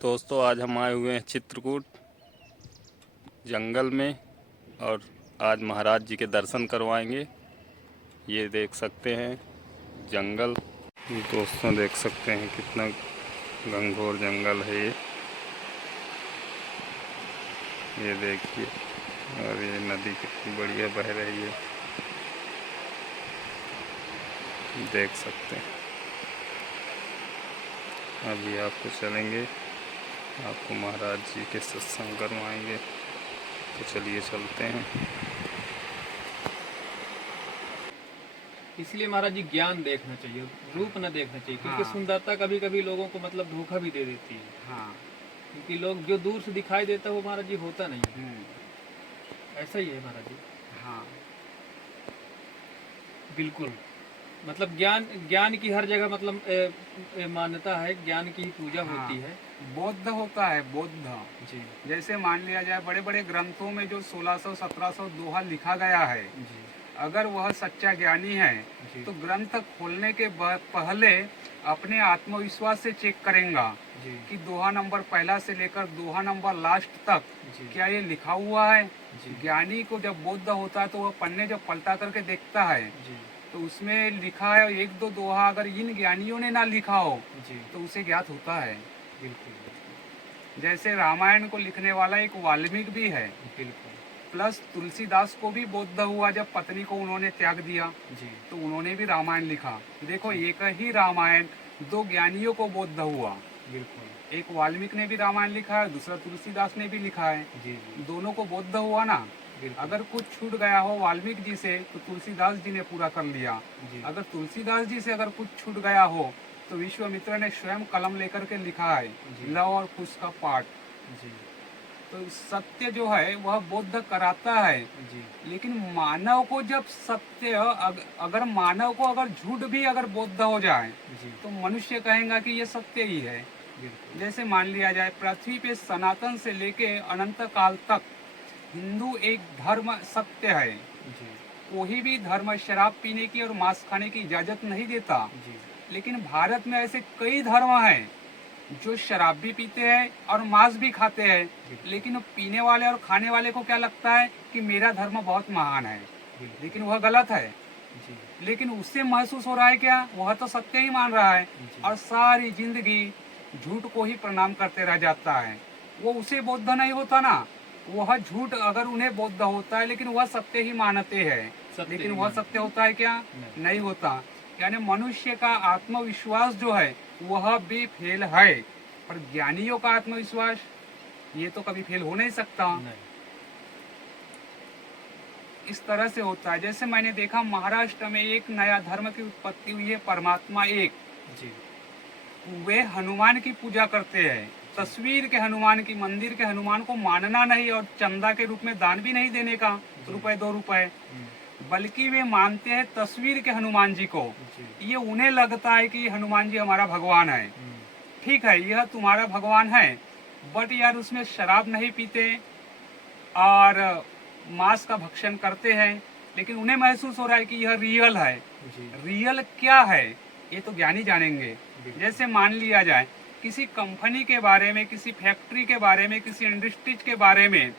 दोस्तों आज हम आए हुए हैं चित्रकूट जंगल में और आज महाराज जी के दर्शन करवाएंगे। ये देख सकते हैं जंगल। दोस्तों देख सकते हैं कितना घनघोर जंगल है ये देखिए। और ये नदी कितनी बढ़िया बह रही है, देख सकते हैं। अभी आपको चलेंगे, आपको महाराज जी के सत्संग करवाएंगे। तो चलिए चलते हैं। इसलिए महाराज जी ज्ञान देखना चाहिए, रूप न देखना चाहिए, क्योंकि हाँ। सुंदरता कभी कभी लोगों को मतलब धोखा भी दे देती है। हाँ। क्योंकि लोग जो दूर से दिखाई देता है वो महाराज जी होता नहीं है। ऐसा ही है महाराज जी। हाँ बिल्कुल। मतलब ज्ञान ज्ञान की हर जगह मतलब मान्यता है, ज्ञान की ही पूजा हाँ। होती है। बौद्ध होता है बौद्ध। जी जैसे मान लिया जाए बड़े बड़े ग्रंथों में जो 1600-1700 दोहा लिखा गया है, जी अगर वह सच्चा ज्ञानी है जी तो ग्रंथ खोलने के पहले अपने आत्मविश्वास से चेक करेगा जी कि दोहा नंबर पहला से लेकर दोहा नंबर लास्ट तक जी क्या ये लिखा हुआ है। जी ज्ञानी को जब बोध होता है तो वह पन्ने जब पलटा करके देखता है जी तो उसमें लिखा है एक दो दोहा अगर इन ज्ञानियों ने ना लिखा हो जी तो उसे ज्ञात होता है। बिल्कुल जैसे रामायण को लिखने वाला एक वाल्मीकि भी है, बिल्कुल। प्लस तुलसीदास को भी बोध हुआ जब पत्नी को उन्होंने त्याग दिया जी तो उन्होंने भी रामायण लिखा। देखो एक ही रामायण दो ज्ञानियों को बोध हुआ, बिल्कुल। एक वाल्मीकि ने भी रामायण लिखा है, दूसरा तुलसीदास ने भी लिखा है। जी जी दोनों को बोध हुआ ना। बिल्कुल। अगर कुछ छूट गया हो वाल्मीकि जी से तो तुलसीदास जी ने पूरा कर लिया। जी अगर तुलसीदास जी से अगर कुछ छूट गया हो तो विश्वामित्र ने स्वयं कलम लेकर के लिखा है जी। लव और कुश का पाठ। जी तो सत्य जो है वह बोध कराता है। जी लेकिन मानव को जब सत्य अगर मानव को अगर झूठ भी अगर बोध हो जाए जी तो मनुष्य कहेगा कि ये सत्य ही है। बिल्कुल। जैसे मान लिया जाए पृथ्वी पे सनातन से लेके अनंत काल तक हिंदू एक धर्म सत्य है। जी कोई भी धर्म शराब पीने की और मांस खाने की इजाजत नहीं देता। जी लेकिन भारत में ऐसे कई धर्म हैं जो शराब भी पीते हैं और मांस भी खाते हैं। लेकिन पीने वाले और खाने वाले को क्या लगता है कि मेरा धर्म बहुत महान है, लेकिन वह गलत है। जी लेकिन उससे महसूस हो रहा है क्या, वह तो सत्य ही मान रहा है जी। और सारी जिंदगी झूठ को ही प्रणाम करते रह जाता है। वो उसे बौद्ध नहीं होता ना, वह झूठ अगर उन्हें बौद्ध होता है लेकिन वह सत्य ही मानते हैं। लेकिन वह सत्य होता है क्या, नहीं होता। यानी मनुष्य का आत्मविश्वास जो है वह भी फेल है, पर ज्ञानियों का आत्मविश्वास ये तो कभी फेल हो नहीं सकता। नहीं। इस तरह से होता है। जैसे मैंने देखा महाराष्ट्र में एक नया धर्म की उत्पत्ति हुई है, परमात्मा एक। जी वे हनुमान की पूजा करते हैं, तस्वीर के हनुमान की, मंदिर के हनुमान को मानना नहीं और चंदा के रूप में दान भी नहीं देने का, रुपए 2 रुपए, बल्कि वे मानते हैं तस्वीर के हनुमान जी को। ये उन्हें लगता है कि हनुमान जी हमारा भगवान है। ठीक है, यह तुम्हारा भगवान है, बट यार उसमें शराब नहीं पीते और मांस का भक्षण करते हैं। लेकिन उन्हें महसूस हो रहा है कि यह रियल है। रियल क्या है ये तो ज्ञानी जानेंगे। जैसे मान लिया जाए किसी कंपनी के बारे में, किसी फैक्ट्री के बारे में, किसी इंडस्ट्रीज के बारे में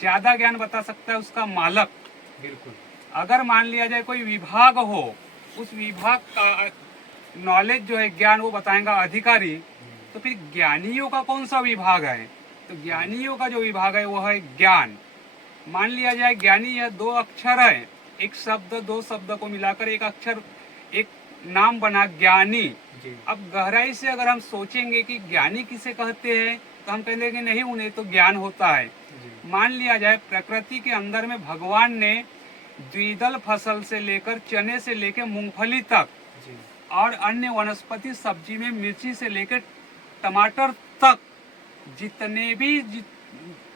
ज्यादा ज्ञान बता सकता है उसका मालक। बिल्कुल। अगर मान लिया जाए कोई विभाग हो, उस विभाग का नॉलेज जो है, ज्ञान, वो बताएगा अधिकारी। तो फिर ज्ञानियों का कौन सा विभाग है, तो ज्ञानियों का जो विभाग है वह है ज्ञान। मान लिया जाए ज्ञानी यह 2 अक्षर है, एक शब्द 2 शब्द को मिलाकर एक अक्षर, एक नाम बना ज्ञानी। अब गहराई से अगर हम सोचेंगे कि ज्ञानी किसे कहते हैं तो हम कहेंगे कि नहीं, उन्हें तो ज्ञान होता है। मान लिया जाए प्रकृति के अंदर में भगवान ने द्विदल फसल से लेकर चने से लेकर मूंगफली तक और अन्य वनस्पति सब्जी में मिर्ची से लेकर टमाटर तक जितने भी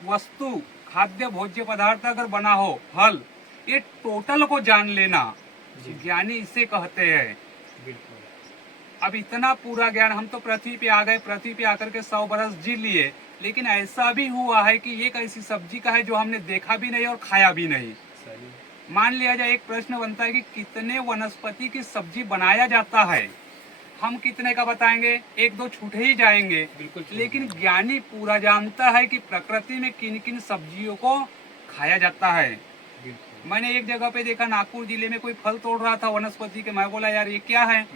वस्तु खाद्य भोज्य पदार्थ अगर बना हो, फल, ये टोटल को जान लेना ज्ञानी इसे कहते हैं। बिल्कुल। अब इतना पूरा ज्ञान, हम तो पृथ्वी पे आ गए, पृथ्वी पे आकर के 100 बरस जी लिए, लेकिन ऐसा भी हुआ है कि एक ऐसी सब्जी का है जो हमने देखा भी नहीं और खाया भी नहीं। मान लिया जाए एक प्रश्न बनता है कि कितने वनस्पति की सब्जी बनाया जाता है, हम कितने का बताएंगे, एक दो छूट ही जाएंगे। बिल्कुल। लेकिन ज्ञानी पूरा जानता है कि प्रकृति में किन किन सब्जियों को खाया जाता है। बिल्कुल। मैंने एक जगह पे देखा, नागपुर जिले में कोई फल तोड़ रहा था वनस्पति के। मैं बोला यार ये क्या है?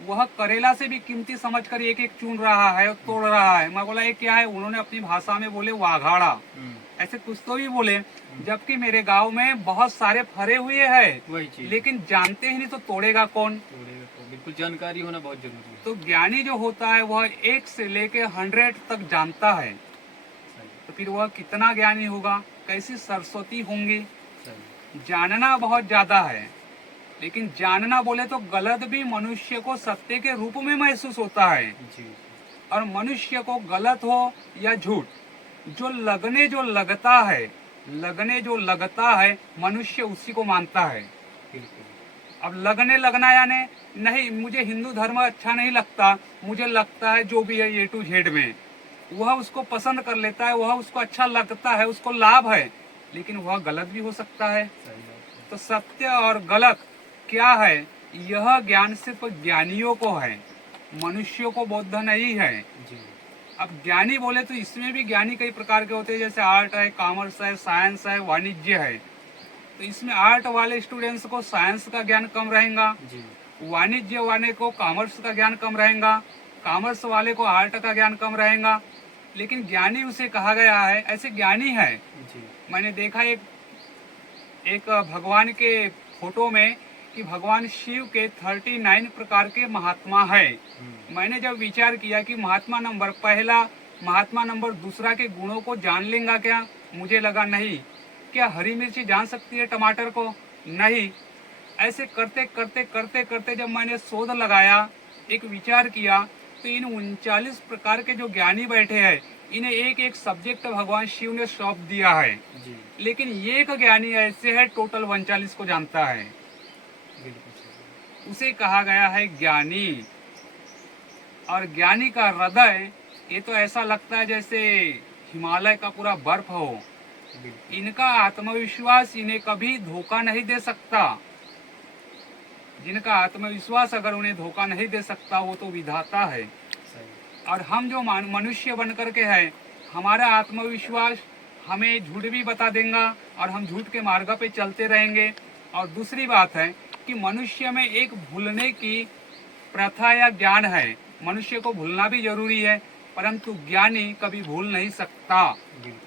वह करेला से भी कीमती समझकर एक एक चुन रहा है और तोड़ रहा है। मैं बोला ये क्या है? उन्होंने अपनी भाषा में बोले वाघाड़ा, ऐसे कुछ तो भी बोले। जबकि मेरे गांव में बहुत सारे फरे हुए हैं, वही चीज। लेकिन जानते ही नहीं तो तोड़ेगा कौन? तोड़ेगा तो बिल्कुल, जानकारी होना बहुत जरूरी है। तो ज्ञानी जो होता है वह 1 से लेके 100 तक जानता है। सही, तो फिर वह कितना ज्ञानी होगा, कैसी सरस्वती होंगी। सही। जानना बहुत ज्यादा है, लेकिन जानना बोले तो गलत भी मनुष्य को सत्य के रूप में महसूस होता है। जी। और मनुष्य को गलत हो या झूठ, जो लगता है मनुष्य उसी को मानता है। बिल्कुल। अब लगना यानी नहीं, मुझे हिंदू धर्म अच्छा नहीं लगता, मुझे लगता है जो भी है A to Z में, वह उसको पसंद कर लेता है, वह उसको अच्छा लगता है, उसको लाभ है, लेकिन वह गलत भी हो सकता है। सही बात है। तो सत्य और गलत क्या है, यह ज्ञान सिर्फ ज्ञानियों को है, मनुष्यों को बौद्ध नहीं है। जी। अब ज्ञानी बोले तो इसमें भी ज्ञानी कई प्रकार के होते हैं, जैसे आर्ट है, कॉमर्स है, साइंस है, वाणिज्य है। तो इसमें आर्ट वाले स्टूडेंट्स को साइंस का ज्ञान कम रहेगा, जी। वाणिज्य वाले को कॉमर्स का ज्ञान कम रहेगा, कॉमर्स वाले को आर्ट का ज्ञान कम रहेगा। लेकिन ज्ञानी उसे कहा गया है, ऐसे ज्ञानी है। जी। मैंने देखा एक भगवान के फोटो में कि भगवान शिव के 39 प्रकार के महात्मा है। मैंने जब विचार किया कि महात्मा नंबर पहला, महात्मा नंबर दूसरा के गुणों को जान लेगा क्या, मुझे लगा नहीं। क्या हरी मिर्ची जान सकती है टमाटर को? नहीं। ऐसे करते करते करते करते जब मैंने शोध लगाया, एक विचार किया, तो इन 39 प्रकार के जो ज्ञानी बैठे हैं, इन्हें एक एक सब्जेक्ट भगवान शिव ने सौंप दिया है। जी। लेकिन एक ज्ञानी ऐसे है टोटल 39 को जानता है, बिल्कुल सही। उसे कहा गया है ज्ञानी। और ज्ञानी का हृदय, ये तो ऐसा लगता है जैसे हिमालय का पूरा बर्फ हो। बिल्कुल। इनका आत्मविश्वास इन्हें कभी धोखा नहीं दे सकता। जिनका आत्मविश्वास अगर उन्हें धोखा नहीं दे सकता, वो तो विधाता है। सही। और हम जो मनुष्य बन करके है, हमारा आत्मविश्वास हमें झूठ भी बता देगा और हम झूठ के मार्ग पे चलते रहेंगे। और दूसरी बात है कि मनुष्य में एक भूलने की प्रथा या ज्ञान है। मनुष्य को भूलना भी जरूरी है, परंतु ज्ञानी कभी भूल नहीं सकता। बिल्कुल।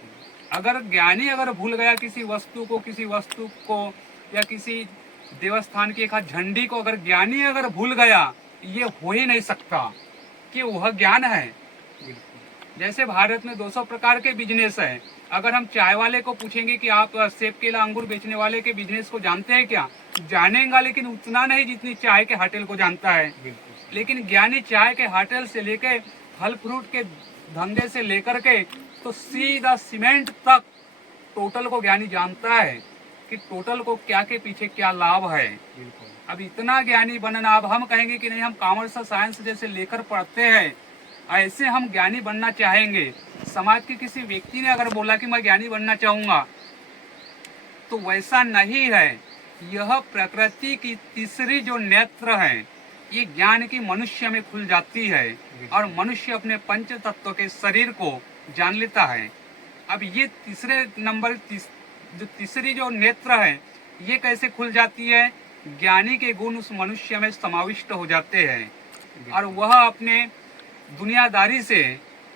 अगर ज्ञानी अगर भूल गया किसी वस्तु को या किसी देवस्थान की एक हाथ झंडी को, अगर ज्ञानी अगर भूल गया, ये हो ही नहीं सकता कि वह ज्ञान है। बिल्कुल। जैसे भारत में 200 प्रकार के बिजनेस है। अगर हम चाय वाले को पूछेंगे कि आप सेब केला अंगूर बेचने वाले के बिजनेस को जानते हैं क्या, जानेगा, लेकिन उतना नहीं जितनी चाय के होटल को जानता है। बिल्कुल। लेकिन ज्ञानी चाय के होटल से लेके फल फ्रूट के धंधे से लेकर के तो सीधा सीमेंट तक टोटल को ज्ञानी जानता है कि टोटल को क्या के पीछे क्या लाभ है। बिल्कुल। अब इतना ज्ञानी बनना, अब हम कहेंगे कि नहीं हम कॉमर्स साइंस जैसे लेकर पढ़ते हैं, ऐसे हम ज्ञानी बनना चाहेंगे। समाज के किसी व्यक्ति ने अगर बोला कि मैं ज्ञानी बनना चाहूंगा, तो वैसा नहीं है। यह प्रकृति की तीसरी जो नेत्र है, ये ज्ञान की मनुष्य में खुल जाती है और मनुष्य अपने पंच तत्व के शरीर को जान लेता है। अब ये तीसरे नंबर जो तीसरी जो नेत्र है, ये कैसे खुल जाती है? ज्ञानी के गुण उस मनुष्य में समाविष्ट हो जाते हैं और वह अपने दुनियादारी से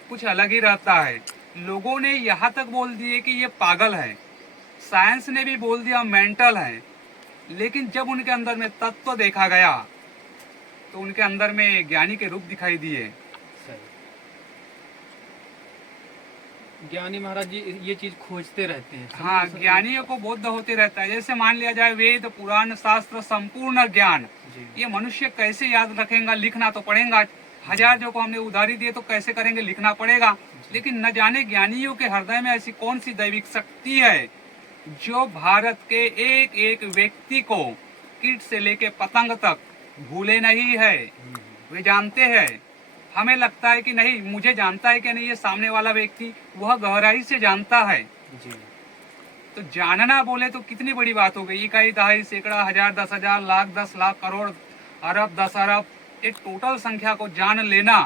कुछ अलग ही रहता है। लोगों ने यहाँ तक बोल दिए कि ये पागल है, साइंस ने भी बोल दिया मेंटल है, लेकिन जब उनके अंदर में तत्व देखा गया तो उनके अंदर में ज्ञानी के रूप दिखाई दिए। सही। ज्ञानी महाराज जी ये चीज खोजते रहते हैं। हाँ, ज्ञानियों को बोध होते रहता है। जैसे मान लिया जाए वेद पुराण शास्त्र संपूर्ण ज्ञान, जी। ये मनुष्य कैसे याद रखेगा? लिखना तो पड़ेगा। 1000 जो को हमने उधारी दिए तो कैसे करेंगे? लिखना पड़ेगा। लेकिन न जाने ज्ञानियों के हृदय में ऐसी कौन सी दैविक शक्ति है जो भारत के एक एक व्यक्ति को कीट से लेके पतंग तक भूले नहीं है। वे जानते हैं। हमें लगता है कि नहीं, मुझे जानता है कि नहीं, ये सामने वाला व्यक्ति वह गहराई से जानता है। जी। तो जानना बोले तो कितनी बड़ी बात हो गई। इकाई दहाई सैकड़ा हजार 10,000 लाख 10 लाख करोड़ अरब 10 अरब ये टोटल संख्या को जान लेना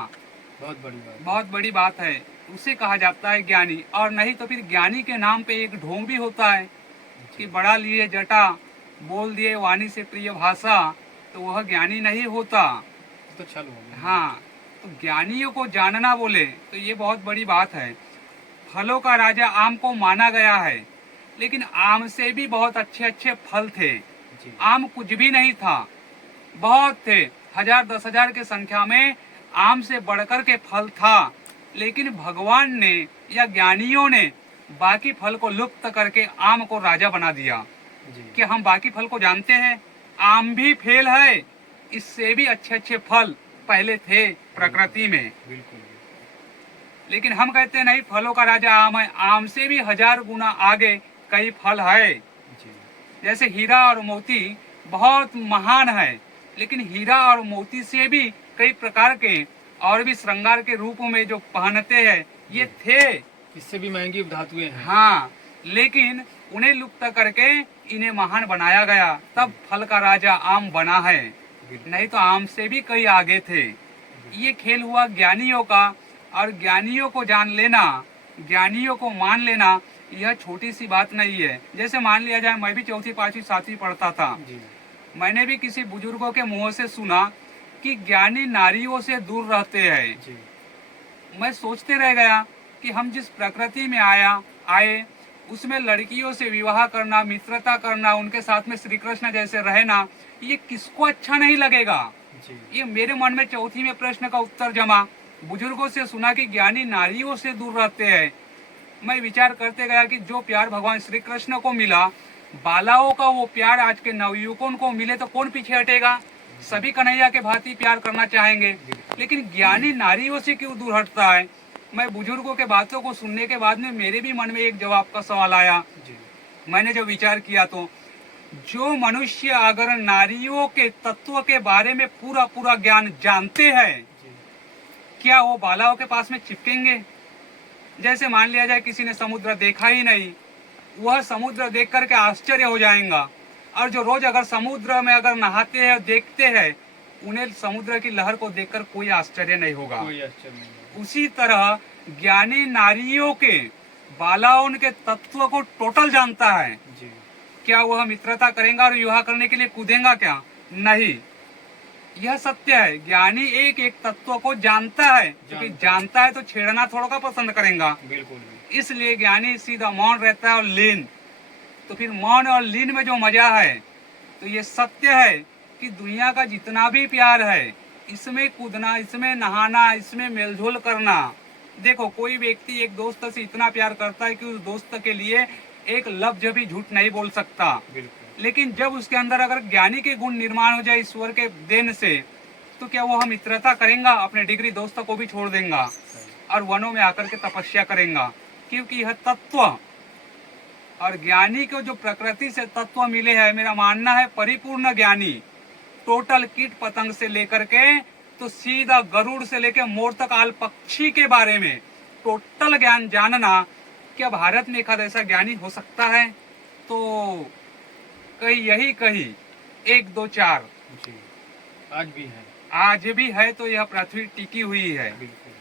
बहुत बड़ी बात। बहुत बड़ी बात है, उसे कहा जाता है ज्ञानी। और नहीं तो फिर ज्ञानी के नाम पे एक ढोंग भी होता है कि बड़ा लिए जटा, बोल दिए वाणी से प्रिय भाषा, तो वह ज्ञानी नहीं होता। तो छल हो गया। हाँ, तो ज्ञानियों को जानना बोले तो ये बहुत बड़ी बात है। फलों का राजा आम को माना गया है, लेकिन आम से भी बहुत अच्छे अच्छे फल थे। जी। आम कुछ भी नहीं था, बहुत थे, 1000 10,000 की संख्या में आम से बढ़कर के फल था। लेकिन भगवान ने या ज्ञानियों ने बाकी फल को लुप्त करके आम को राजा बना दिया। जी। कि हम बाकी फल को जानते हैं, आम भी फेल है, इससे भी अच्छे अच्छे फल पहले थे प्रकृति में। बिल्कुल। लेकिन हम कहते हैं नहीं, फलों का राजा आम है, आम से भी 1000 गुना आगे कई फल है। जी। जैसे हीरा और मोती बहुत महान है, लेकिन हीरा और मोती से भी कई प्रकार के और भी श्रृंगार के रूप में जो पहनते हैं ये थे। इससे भी महंगी धातुएं हैं। हाँ, लेकिन उन्हें लुप्त करके इन्हें महान बनाया गया, तब फल का राजा आम बना है। नहीं तो आम से भी कई आगे थे। ये खेल हुआ ज्ञानियों का, और ज्ञानियों को जान लेना, ज्ञानियों को मान लेना, यह छोटी सी बात नहीं है। जैसे मान लिया जाए, मैं भी 4वीं 5वीं 7वीं पढ़ता था। जी। मैंने भी किसी बुजुर्गों के मुंह से सुना कि ज्ञानी नारियों से दूर रहते हैं। जी। मैं सोचते रह गया कि हम जिस प्रकृति में आए उसमें लड़कियों से विवाह करना, मित्रता करना, उनके साथ में श्री कृष्ण जैसे रहना, ये किसको अच्छा नहीं लगेगा। जी। ये मेरे मन में 4वीं में प्रश्न का उत्तर जमा। बुजुर्गों से सुना कि ज्ञानी नारियों से दूर रहते हैं। मैं विचार करते गया कि जो प्यार भगवान श्री कृष्ण को मिला, बालाओं का वो प्यार आज के नवयुवकों को मिले तो कौन पीछे हटेगा। सभी कन्हैया के भांति प्यार करना चाहेंगे, लेकिन ज्ञानी नारियों से क्यों दूर हटता है। मैं बुजुर्गों के बातों को सुनने के बाद में मेरे भी मन में एक जवाब का सवाल आया। जी। मैंने जब विचार किया तो जो मनुष्य अगर नारियों के तत्व के बारे में पूरा पूरा ज्ञान जानते हैं, जी। क्या वो बालाओं के पास में चिपकेंगे। जैसे मान लिया जाए किसी ने समुद्र देखा ही नहीं, वह समुद्र देख करके आश्चर्य हो जाएगा। और जो रोज अगर समुद्र में अगर नहाते हैं, देखते हैं, उन्हें समुद्र की लहर को देखकर कोई आश्चर्य नहीं होगा। कोई आश्चर्य नहीं है। उसी तरह ज्ञानी नारियों के, बालाओं के तत्व को टोटल जानता है। जी। क्या वह मित्रता करेगा और विवाह करने के लिए कूदेगा क्या? नहीं, यह सत्य है। ज्ञानी एक एक तत्व को जानता है, क्योंकि जानता है तो छेड़ना थोड़ा का पसंद करेगा। बिल्कुल। इसलिए ज्ञानी सीधा मौन रहता है और लीन। तो फिर मौन और लीन में जो मजा है, तो ये सत्य है कि दुनिया का जितना भी प्यार है, इसमें कूदना, इसमें नहाना, इसमें मेलझोल करना। देखो, कोई व्यक्ति एक दोस्त से इतना प्यार करता है कि उस दोस्त के लिए एक लफ्ज भी झूठ नहीं बोल सकता। बिल्कुल। लेकिन जब उसके अंदर अगर ज्ञानी के गुण निर्माण हो जाए ईश्वर के देन से, तो क्या वह मित्रता करेगा, अपने डिग्री दोस्त को भी छोड़ देगा और वनों में आकर के तपस्या करेगा। क्योंकि यह तत्व और ज्ञानी को जो प्रकृति से तत्व मिले हैं, मेरा मानना है परिपूर्ण ज्ञानी, टोटल कीट पतंग से लेकर के तो सीधा गरुड़ से लेकर मोर तक, आल पक्षी के बारे में टोटल ज्ञान जानना। क्या भारत में एक ऐसा ज्ञानी हो सकता है? तो कहीं यही कहीं 1 2 4 जी। आज भी है। आज भी है, तो यह पृथ्वी टिकी हुई है। बिल्कुल।